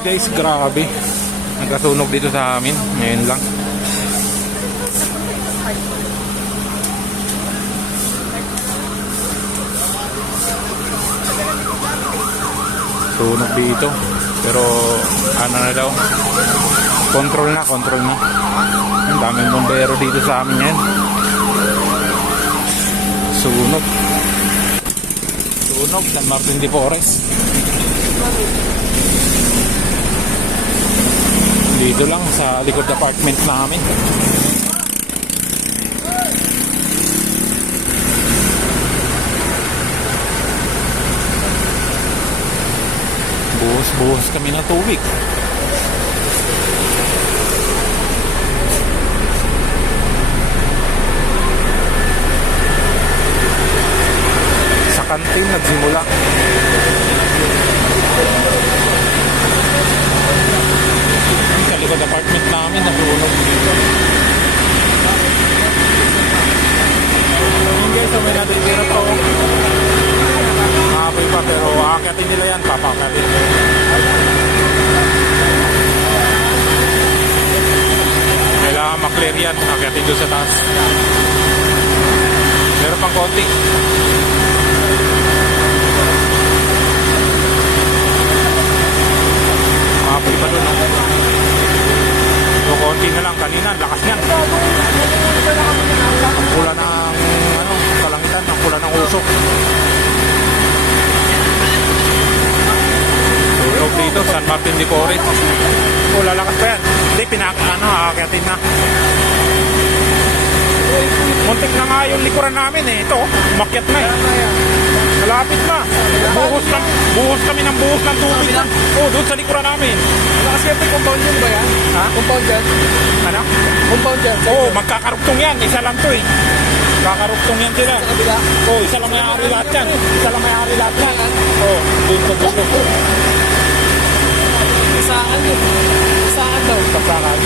Guys, grabe. Nagkasunog dito sa amin. Ngayon lang. Sunog dito. Pero ano na daw. Control na. Ang daming bombero dito sa amin yan. Sunog San Martin de Porres. Dito lang sa likod apartment namin. Buhos kami ng tubig. Sa kantin nagsimula. Sa likod apartment namin nasunog. Hindi sa may natitira pa ako. Maapoy pa pero aakyatin nila yan, papakatin. Kailangan maklear yan, aakyatin doon sa taas. Meron pang konti. Maapoy pa doon. So konti na lang, kanina, lakas yan. Ang pula ng kalangitan, ang pula ng usok. Tulog dito, San Martin de Porres. Oh, lalakas pa yan. Hindi, aakyatin na. Muntik na nga yung likuran namin eh. Ito, umakyat na eh. Malapit na. Buhos kami ng tubig. Oh, doon sa likuran namin. Malakas kayo compound yun ba yan? Ha? Compound yan? Ano? Compound yan? Oo, magkakarugtong yan. Isa lang to eh. Kakarugtong yan sila. Sa kabila? Oo, isa lang may-ari lahat yan. Oo, doon sa buko. Isaan yun. Isaan daw. Pasakan.